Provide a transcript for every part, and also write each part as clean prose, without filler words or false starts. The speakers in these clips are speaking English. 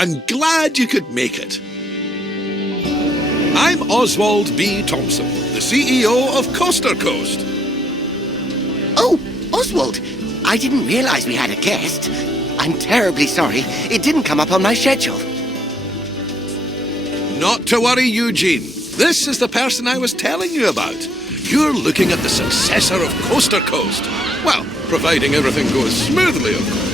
I'm glad you could make it. I'm Oswald B. Thompson, the CEO of Coaster Coast. Oh, Oswald, I didn't realize we had a guest. I'm terribly sorry. It didn't come up on my schedule. Not to worry, Eugene. This is the person I was telling you about. You're looking at the successor of Coaster Coast. Well, providing everything goes smoothly, of course.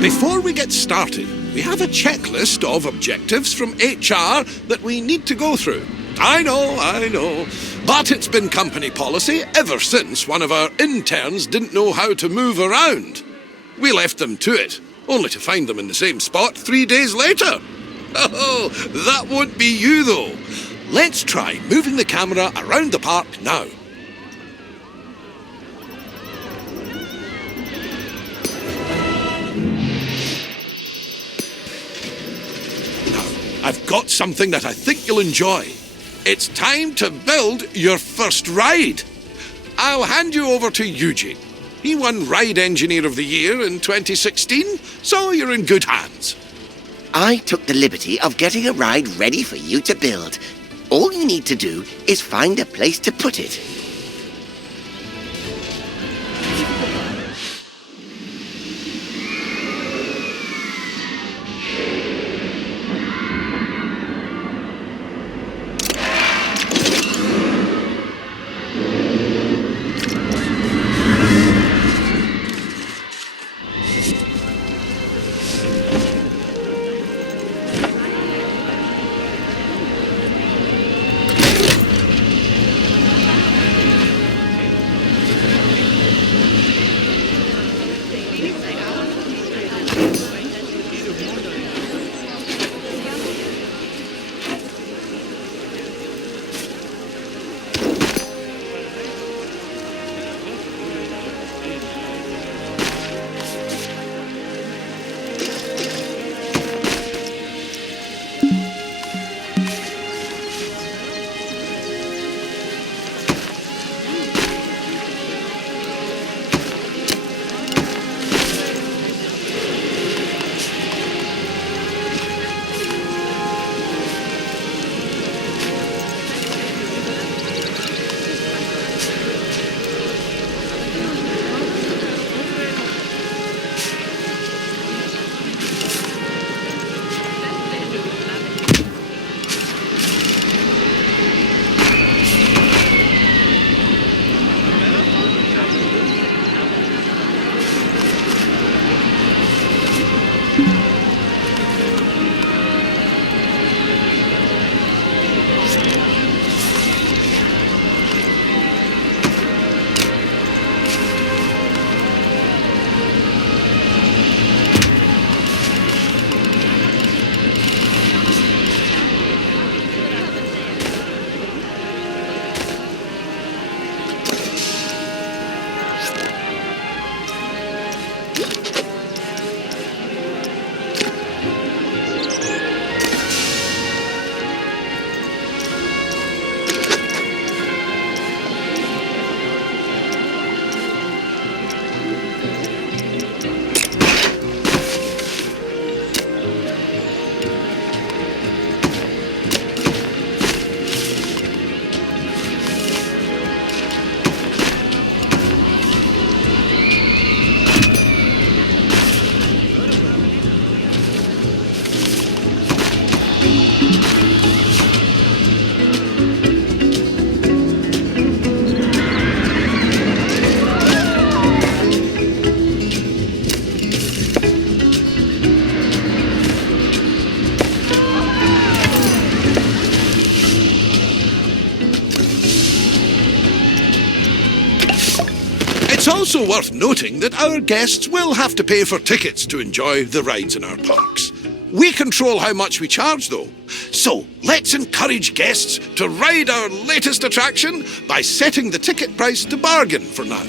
Before we get started, we have a checklist of objectives from HR that we need to go through. I know, but it's been company policy ever since one of our interns didn't know how to move around. We left them to it, only to find them in the same spot 3 days later. Oh, that won't be you though. Let's try moving the camera around the park now. I've got something that I think you'll enjoy. It's time to build your first ride. I'll hand you over to Eugene. He won Ride Engineer of the Year in 2016, so you're in good hands. I took the liberty of getting a ride ready for you to build. All you need to do is find a place to put it. It's also worth noting that our guests will have to pay for tickets to enjoy the rides in our parks. We control how much we charge, though. So let's encourage guests to ride our latest attraction by setting the ticket price to bargain for now.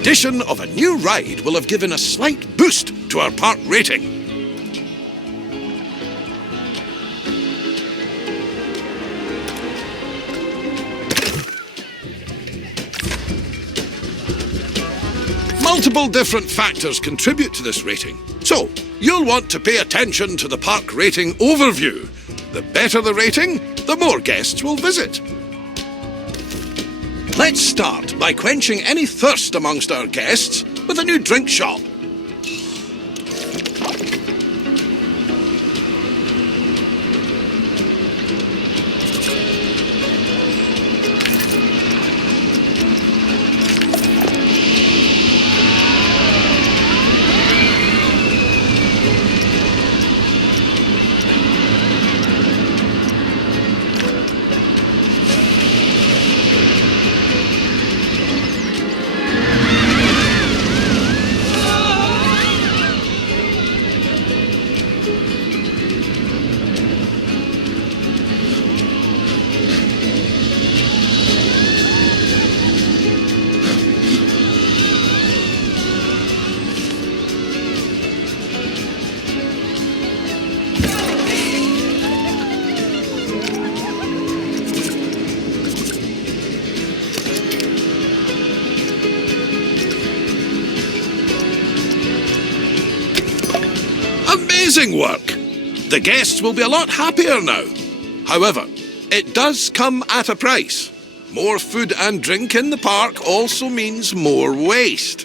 addition of a new ride will have given a slight boost to our park rating. Multiple different factors contribute to this rating, so you'll want to pay attention to the park rating overview. The better the rating, the more guests will visit. Let's start by quenching any thirst amongst our guests with a new drink shop. Amazing work! The guests will be a lot happier now. However, it does come at a price. More food and drink in the park also means more waste.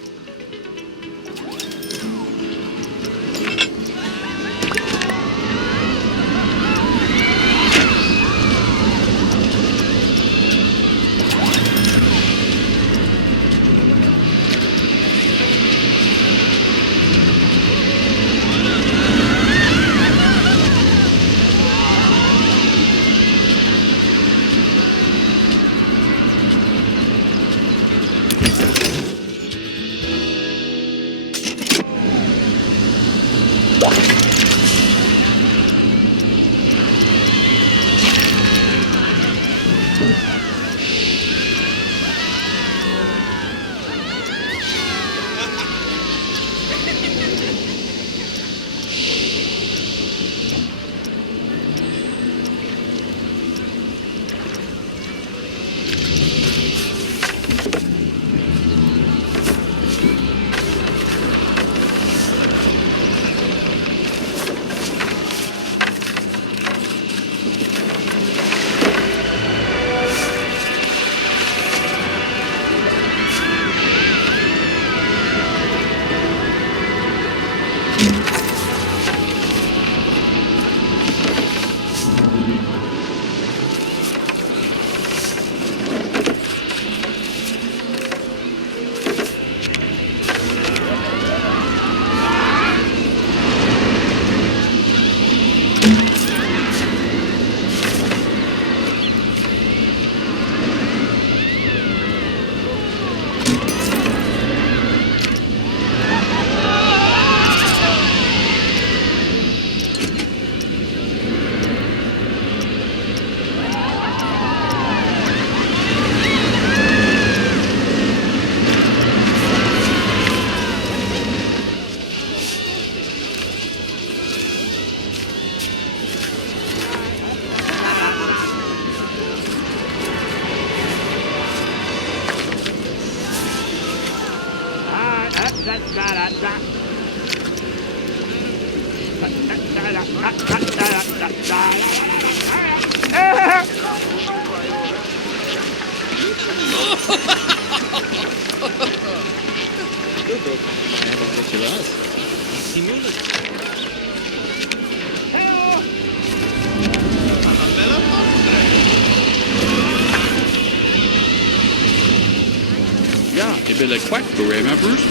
Ja, je bent een kwakprobeer, hè, Bruce?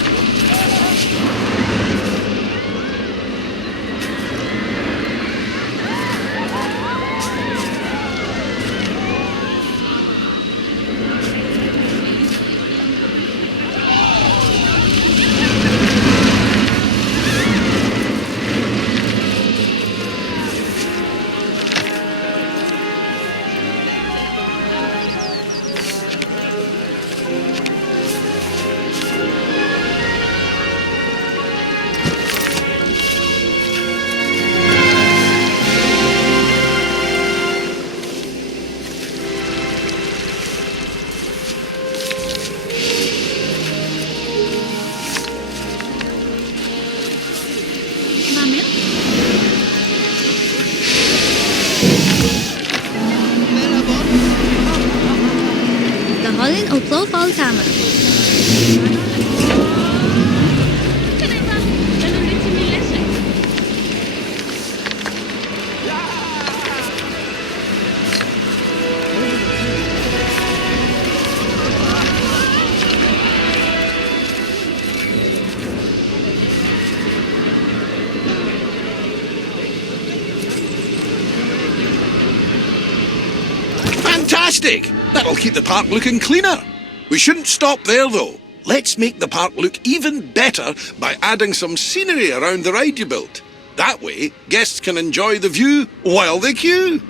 Dahalin o profile tama. Fantastic! That'll keep the park looking cleaner. We shouldn't stop there, though. Let's make the park look even better by adding some scenery around the ride you built. That way, guests can enjoy the view while they queue.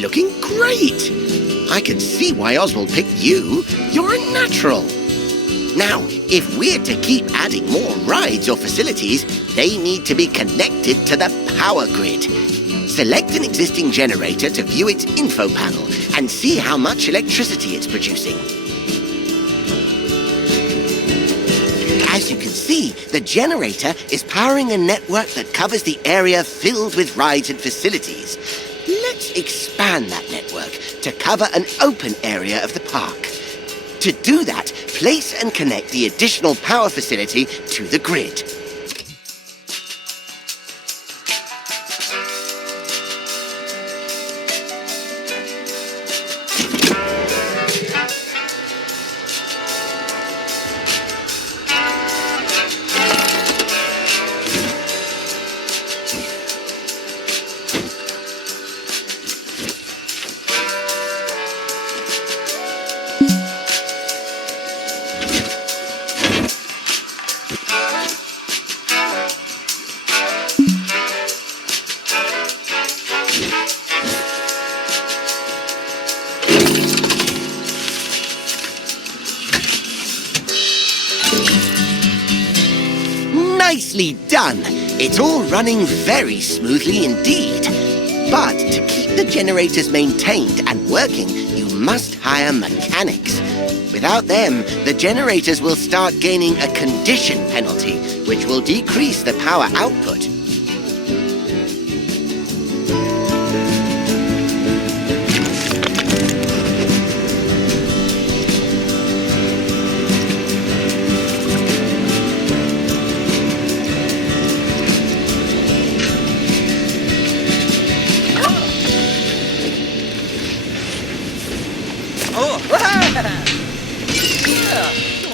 looking great. I can see why Oswald picked you. You're a natural. Now, if we're to keep adding more rides or facilities, they need to be connected to the power grid. Select an existing generator to view its info panel and see how much electricity it's producing. As you can see, the generator is powering a network that covers the area filled with rides and facilities. Let's expand that network to cover an open area of the park. To do that, place and connect the additional power facility to the grid. Nicely done! It's all running very smoothly indeed. But to keep the generators maintained and working, you must hire mechanics. Without them, the generators will start gaining a condition penalty, which will decrease the power output.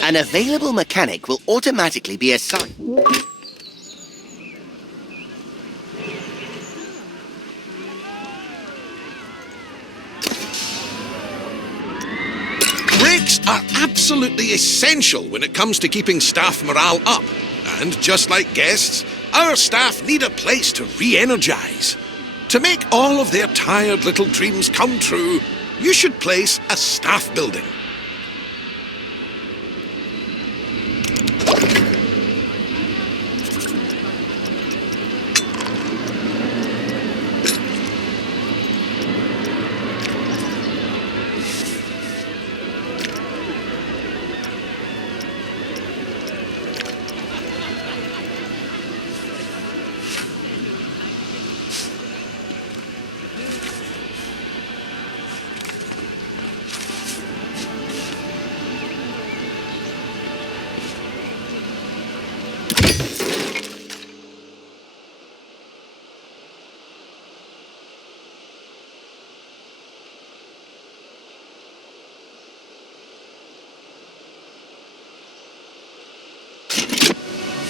An available mechanic will automatically be assigned. Breaks are absolutely essential when it comes to keeping staff morale up. And just like guests, our staff need a place to re-energize. To make all of their tired little dreams come true, you should place a staff building.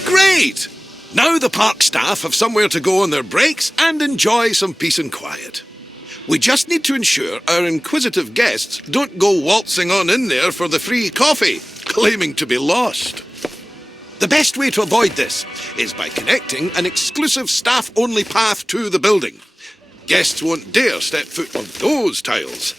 Great! Now the park staff have somewhere to go on their breaks and enjoy some peace and quiet. We just need to ensure our inquisitive guests don't go waltzing on in there for the free coffee, claiming to be lost. The best way to avoid this is by connecting an exclusive staff-only path to the building. Guests won't dare step foot on those tiles.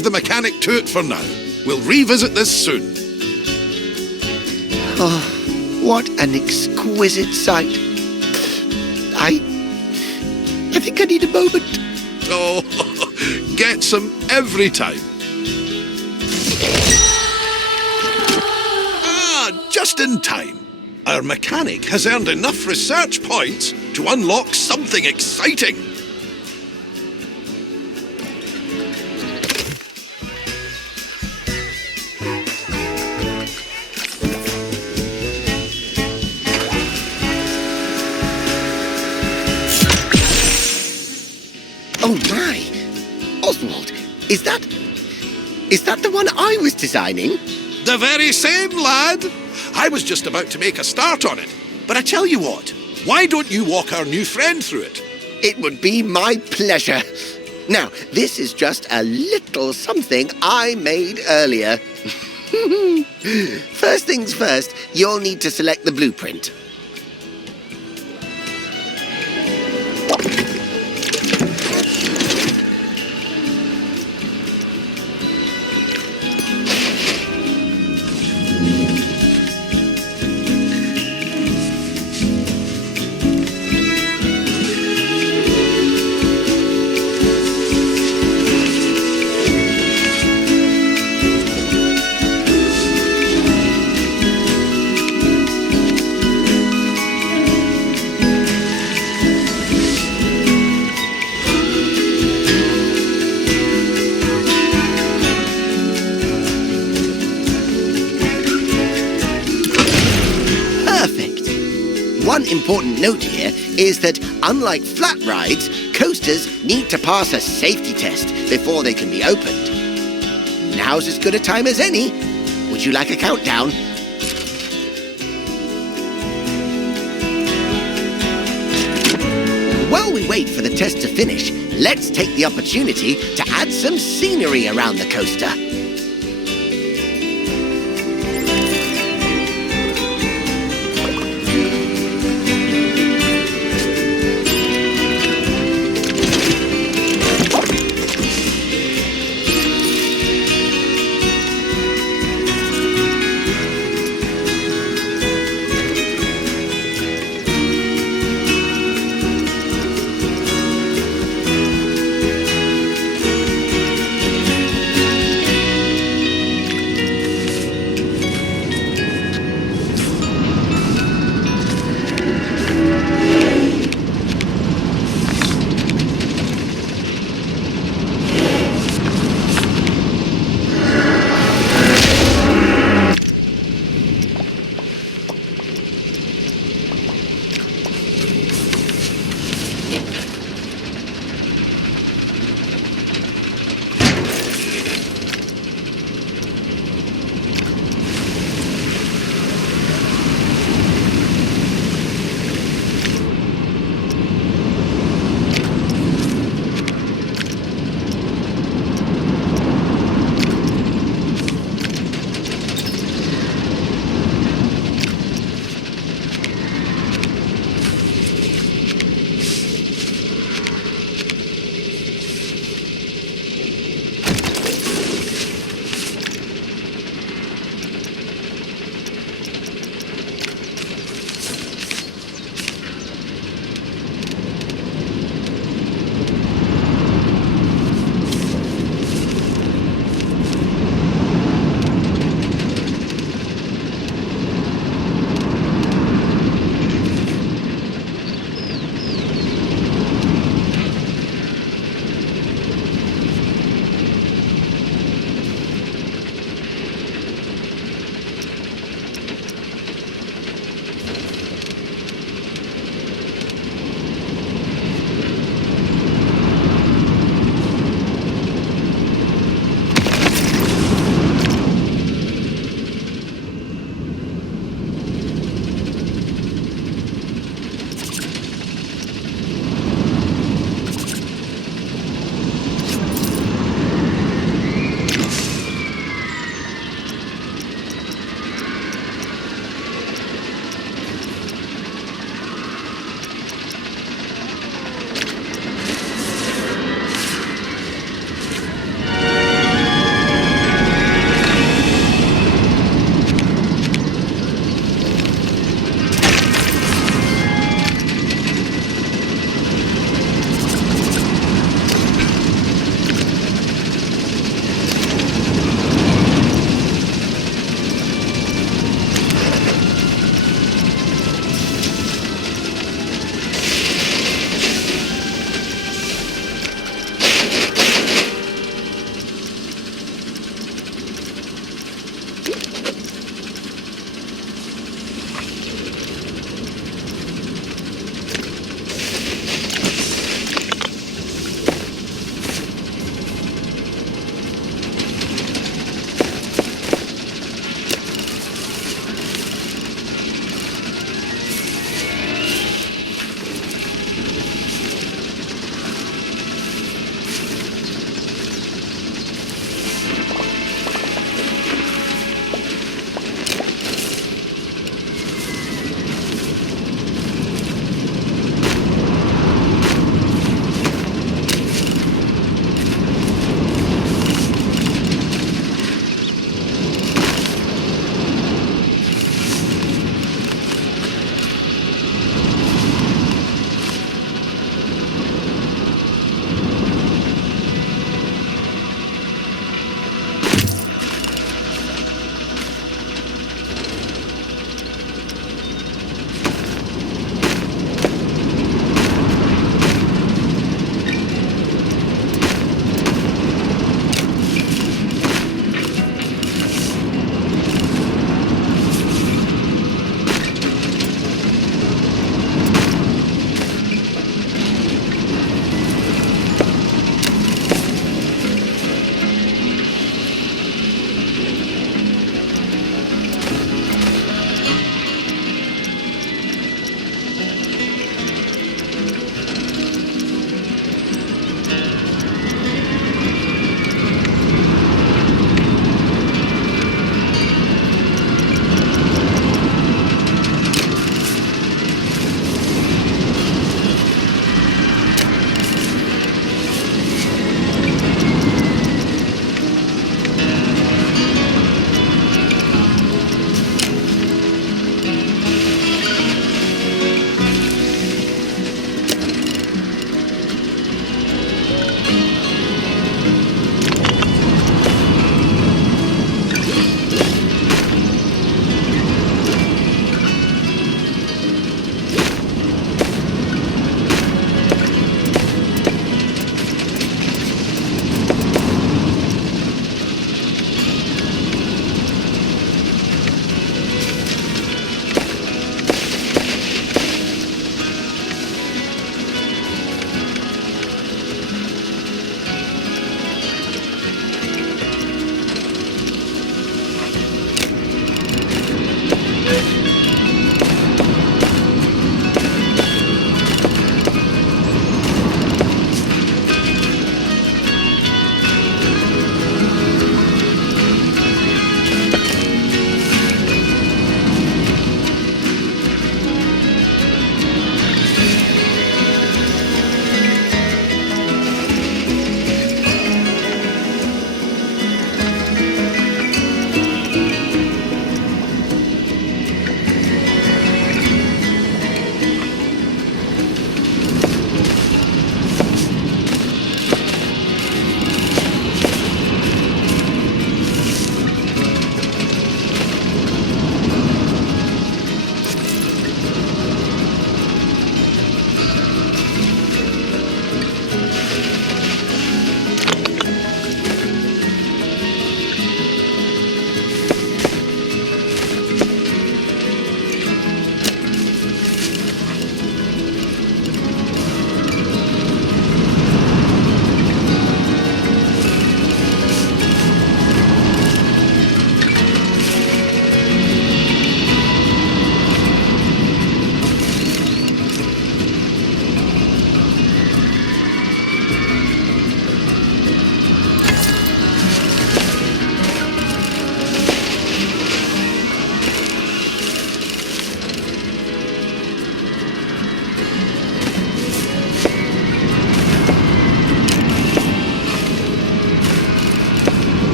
leave the mechanic to it for now. We'll revisit this soon. Oh, what an exquisite sight. I think I need a moment. Oh, gets him every time. Just in time. Our mechanic has earned enough research points to unlock something exciting. Oh my! Oswald, is that the one I was designing? The very same, lad. I was just about to make a start on it. But I tell you what, why don't you walk our new friend through it? It would be my pleasure. Now, this is just a little something I made earlier. First things first, you'll need to select the blueprint. One important note here is that, unlike flat rides, coasters need to pass a safety test before they can be opened. Now's as good a time as any. Would you like a countdown? While we wait for the test to finish, let's take the opportunity to add some scenery around the coaster.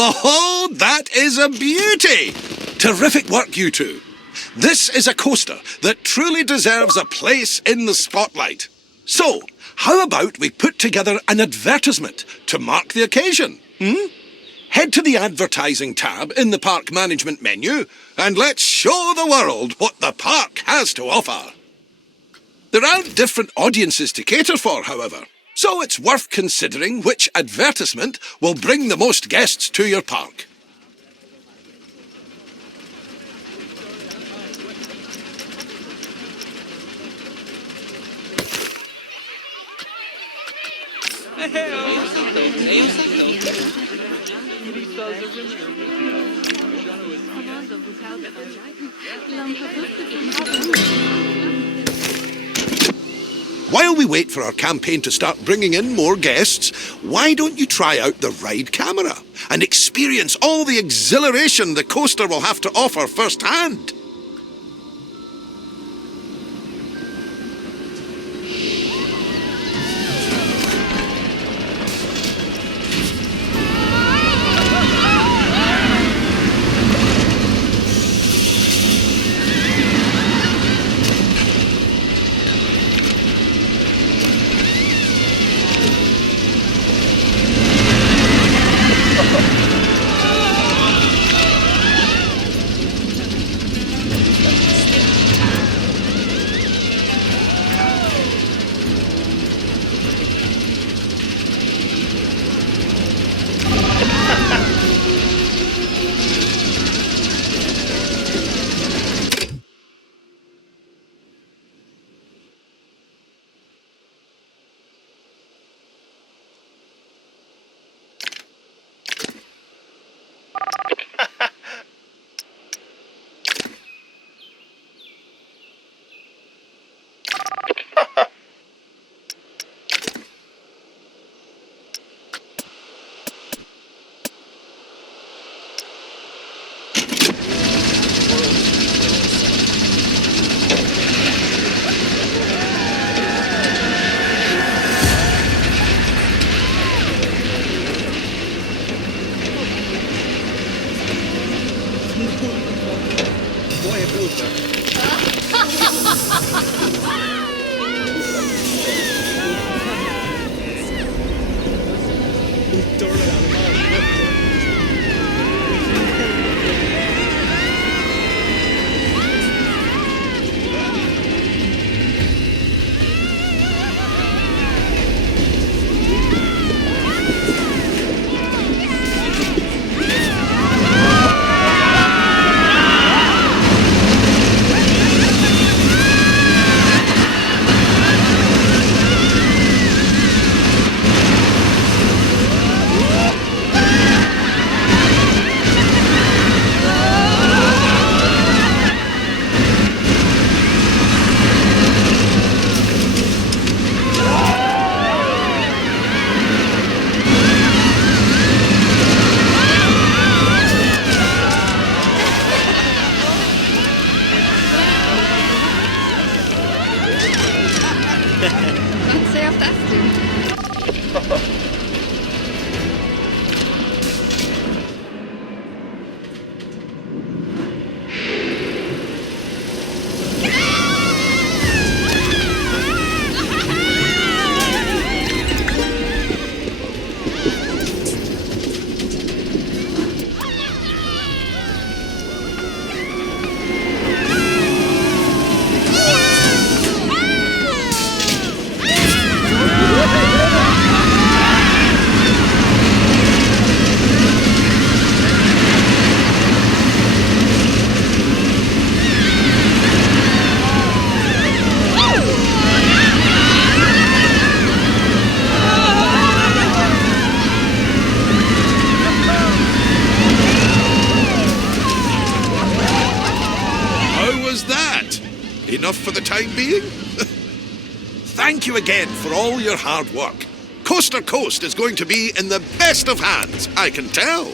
Oh, that is a beauty! Terrific work, you two. This is a coaster that truly deserves a place in the spotlight. So, how about we put together an advertisement to mark the occasion? Head to the advertising tab in the park management menu and let's show the world what the park has to offer. There aren't different audiences to cater for, however, so it's worth considering which advertisement will bring the most guests to your park. While we wait for our campaign to start bringing in more guests, why don't you try out the ride camera and experience all the exhilaration the coaster will have to offer firsthand? Not sehr auf das stimmt. Enough for the time being? Thank you again for all your hard work. Coast to Coast is going to be in the best of hands, I can tell.